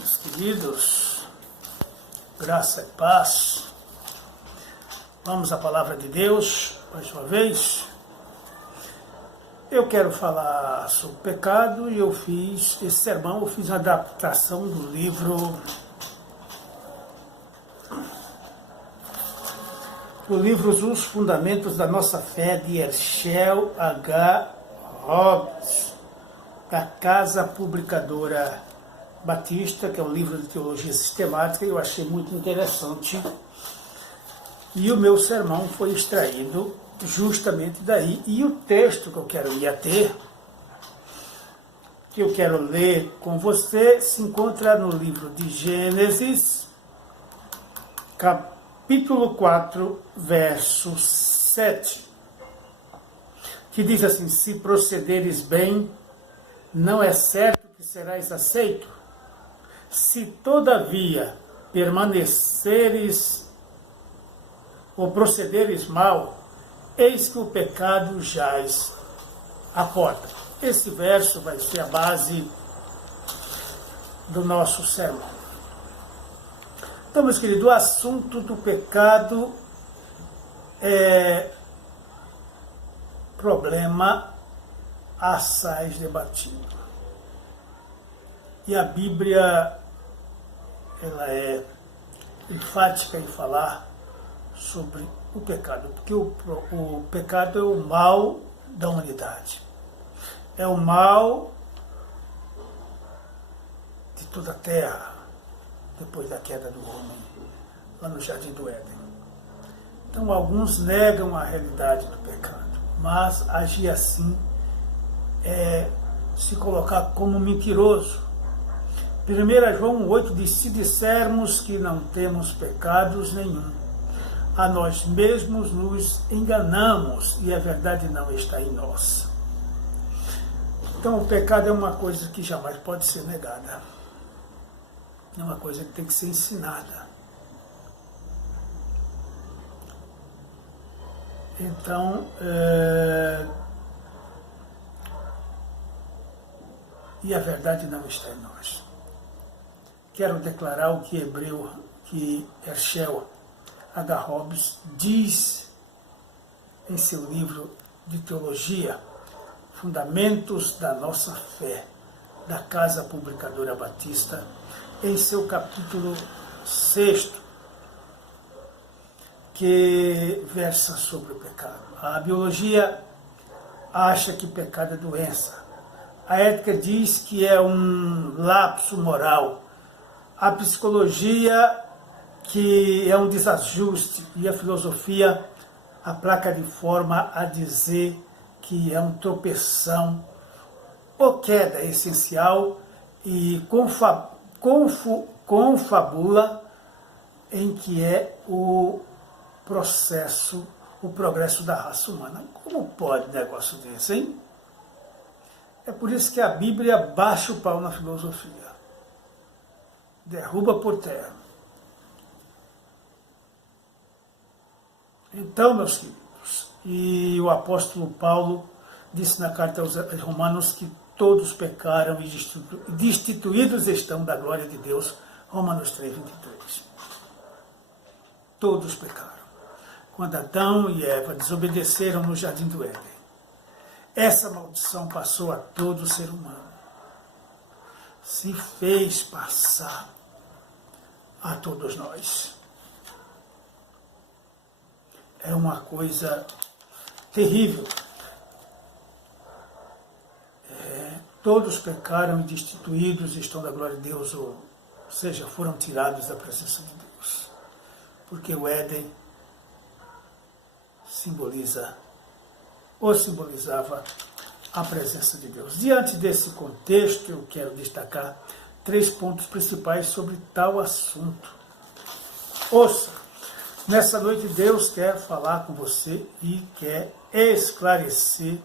meus queridos, graça e paz. Vamos à palavra de Deus, mais uma vez. Eu quero falar sobre pecado e eu fiz esse sermão, eu fiz uma adaptação do livro Os Fundamentos da Nossa Fé, de Herschel H. Hobbes, da Casa Publicadora Batista, que é um livro de teologia sistemática, e eu achei muito interessante. E o meu sermão foi extraído justamente daí. E o texto que eu quero me ater, que eu quero ler com você, se encontra no livro de Gênesis, capítulo 4, verso 7, que diz assim: se procederes bem, não é certo que serás aceito. Se todavia permaneceres ou procederes mal, eis que o pecado jaz à porta. Esse verso vai ser a base do nosso sermão. Então, meus queridos, o assunto do pecado é problema assaz debatido. E a Bíblia, ela é enfática em falar sobre o pecado, porque o pecado é o mal da humanidade. É o mal de toda a terra, depois da queda do homem, lá no Jardim do Éden. Então, alguns negam a realidade do pecado, mas agir assim é se colocar como mentiroso. 1 João 8 diz: se dissermos que não temos pecados nenhum, a nós mesmos nos enganamos e a verdade não está em nós. Então, o pecado é uma coisa que jamais pode ser negada. É uma coisa que tem que ser ensinada. Então, e a verdade não está em nós. Quero declarar o que Herschel H. Hobbes diz em seu livro de teologia, Fundamentos da Nossa Fé, da Casa Publicadora Batista, em seu capítulo 6, que versa sobre o pecado. A biologia acha que pecado é doença. A ética diz que é um lapso moral. A psicologia que é um desajuste. E a filosofia aplaca de forma a dizer que é um tropeção ou queda essencial e confabula em que é o processo, o progresso da raça humana. Como pode um negócio desse, hein? É por isso que a Bíblia baixa o pau na filosofia. Derruba por terra. Então, meus queridos, e o apóstolo Paulo disse na carta aos Romanos que todos pecaram e destituídos estão da glória de Deus, Romanos 3, 23. Todos pecaram. Quando Adão e Eva desobedeceram no Jardim do Éden, essa maldição passou a todo ser humano. Se fez passar a todos nós. É uma coisa terrível. Todos pecaram e destituídos estão da glória de Deus, ou seja, foram tirados da presença de Deus. Porque o Éden simbolizava a presença de Deus. Diante desse contexto, eu quero destacar 3 pontos principais sobre tal assunto. Ouça, nessa noite Deus quer falar com você e quer esclarecer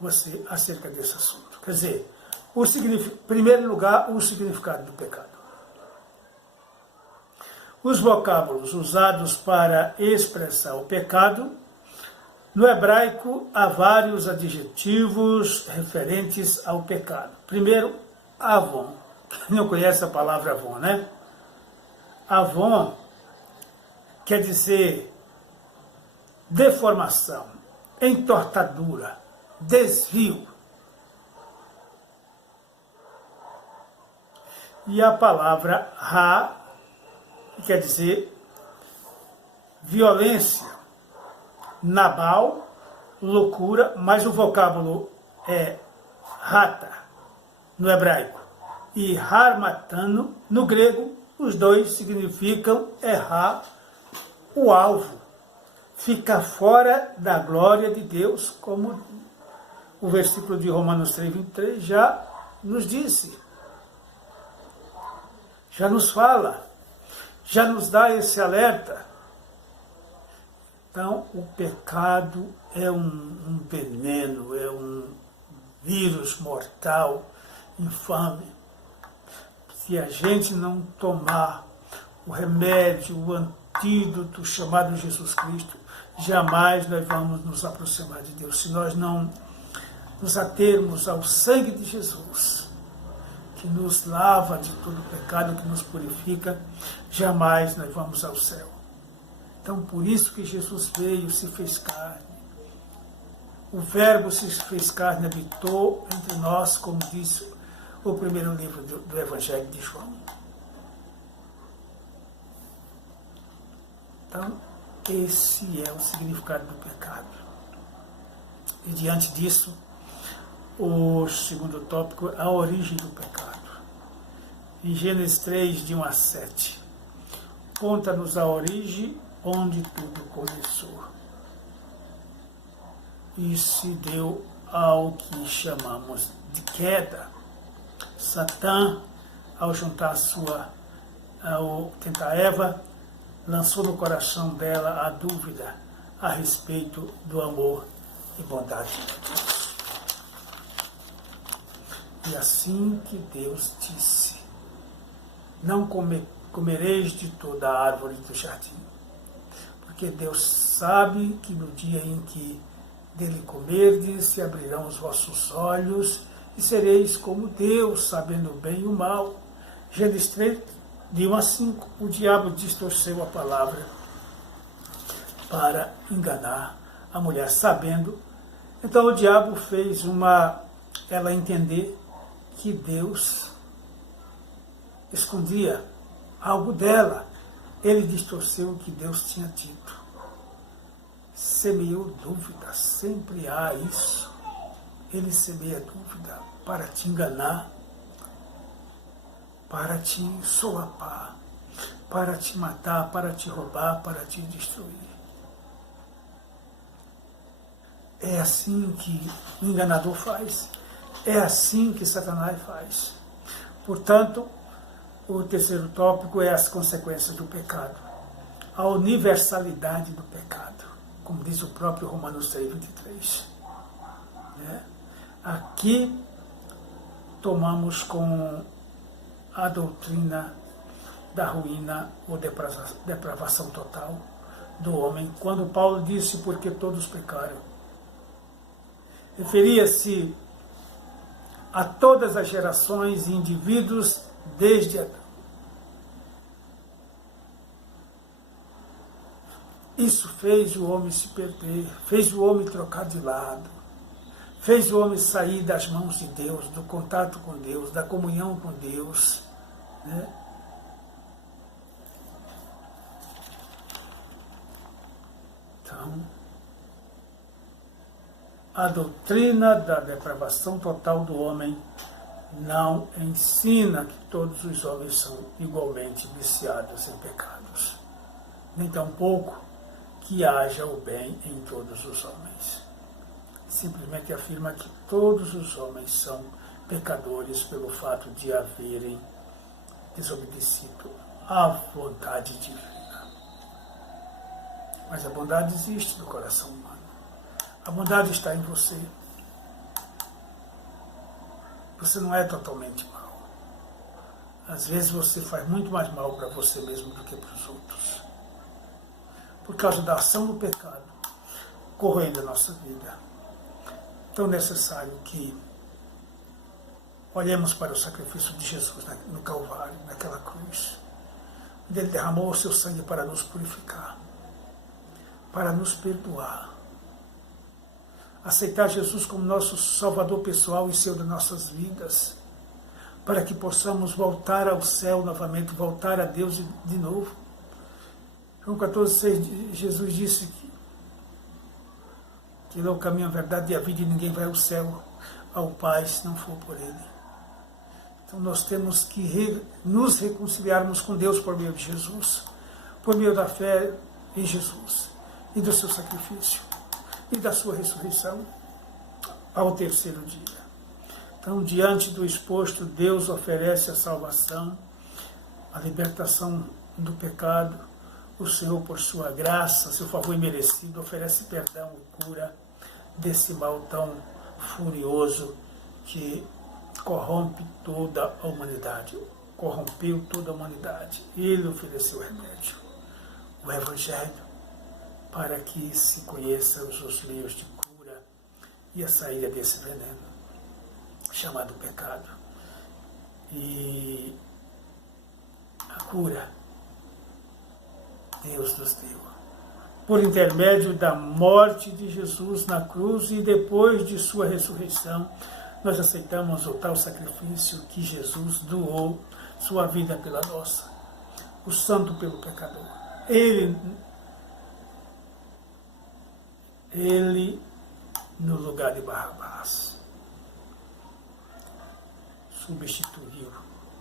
você acerca desse assunto. Quer dizer, em primeiro lugar, o significado do pecado. Os vocábulos usados para expressar o pecado, no hebraico há vários adjetivos referentes ao pecado. Primeiro, avon, Quem não conhece a palavra Avon, né? Avon quer dizer deformação, entortadura, desvio. E a palavra Ra, que quer dizer violência, Nabal, loucura, mas o vocábulo é rata, no hebraico, e harmatano, no grego, os dois significam errar o alvo, ficar fora da glória de Deus, como o versículo de Romanos 3:23 já nos disse, já nos fala, já nos dá esse alerta. Então, o pecado é um veneno, é um vírus mortal, infame. Se a gente não tomar o remédio, o antídoto chamado Jesus Cristo, jamais nós vamos nos aproximar de Deus. Se nós não nos atermos ao sangue de Jesus, que nos lava de todo pecado, que nos purifica, jamais nós vamos ao céu. Então, por isso que Jesus veio, se fez carne. O Verbo se fez carne, habitou entre nós, como diz o primeiro livro do Evangelho de João. Então, esse é o significado do pecado. E diante disso, o segundo tópico, a origem do pecado. Em Gênesis 3, de 1 a 7, conta-nos a origem onde tudo começou. E se deu ao que chamamos de queda. Satã, ao juntar ao tentar Eva, lançou no coração dela a dúvida a respeito do amor e bondade de Deus. E assim que Deus disse, não comereis de toda a árvore do jardim, porque Deus sabe que no dia em que dele comerdes, se abrirão os vossos olhos e sereis como Deus, sabendo o bem e o mal. Gênesis 3, de 1 a 5, o diabo distorceu a palavra para enganar a mulher, sabendo. Então o diabo fez ela entender que Deus escondia algo dela. Ele distorceu o que Deus tinha dito. Semeou dúvida, sempre há isso. Ele semeia dúvida para te enganar, para te solapar, para te matar, para te roubar, para te destruir. É assim que o enganador faz. É assim que Satanás faz. Portanto, o terceiro tópico é as consequências do pecado. A universalidade do pecado, como diz o próprio Romanos 3:23. Aqui tomamos com a doutrina da ruína ou depravação total do homem, quando Paulo disse, porque todos pecaram. Referia-se a todas as gerações e indivíduos desde Adão. Isso fez o homem se perder, fez o homem trocar de lado, fez o homem sair das mãos de Deus, do contato com Deus, da comunhão com Deus. Então, a doutrina da depravação total do homem não ensina que todos os homens são igualmente viciados em pecados, nem tampouco que haja o bem em todos os homens. Simplesmente afirma que todos os homens são pecadores pelo fato de haverem desobedecido à vontade divina. Mas a bondade existe no coração humano. A bondade está em você. Você não é totalmente mau. Às vezes você faz muito mais mal para você mesmo do que para os outros. Por causa da ação do pecado corroendo a nossa vida. Tão necessário que Olhemos para o sacrifício de Jesus no Calvário, naquela cruz, onde Ele derramou o seu sangue para nos purificar, para nos perdoar. Aceitar Jesus como nosso Salvador pessoal e Senhor das nossas vidas, para que possamos voltar ao céu novamente, voltar a Deus de novo. João 14,6, Jesus disse que Ele é o caminho, a verdade e a vida, e ninguém vai ao céu, ao Pai, se não for por Ele. Então nós temos que nos reconciliarmos com Deus por meio de Jesus, por meio da fé em Jesus, e do seu sacrifício, e da sua ressurreição ao terceiro dia. Então, diante do exposto, Deus oferece a salvação, a libertação do pecado. O Senhor, por sua graça, seu favor imerecido, oferece perdão e cura desse mal tão furioso que corrompe toda a humanidade. Corrompeu toda a humanidade. Ele ofereceu o remédio, o Evangelho, para que se conheçam os meios de cura e a saída desse veneno, chamado pecado. E a cura Deus nos deu, por intermédio da morte de Jesus na cruz, e depois de sua ressurreição, nós aceitamos o tal sacrifício que Jesus doou sua vida pela nossa, o santo pelo pecador. Ele no lugar de Barrabás substituiu,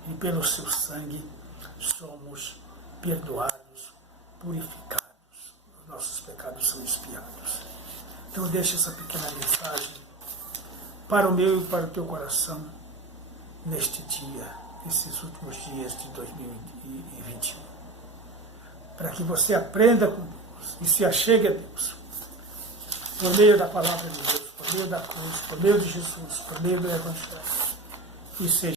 e pelo seu sangue somos perdoados, purificados, os nossos pecados são expiados. Então deixa essa pequena mensagem para o meu e para o teu coração neste dia, esses últimos dias de 2021, para que você aprenda com Deus e se achegue a Deus por meio da palavra de Deus, por meio da cruz, por meio de Jesus, por meio do Evangelho, e seja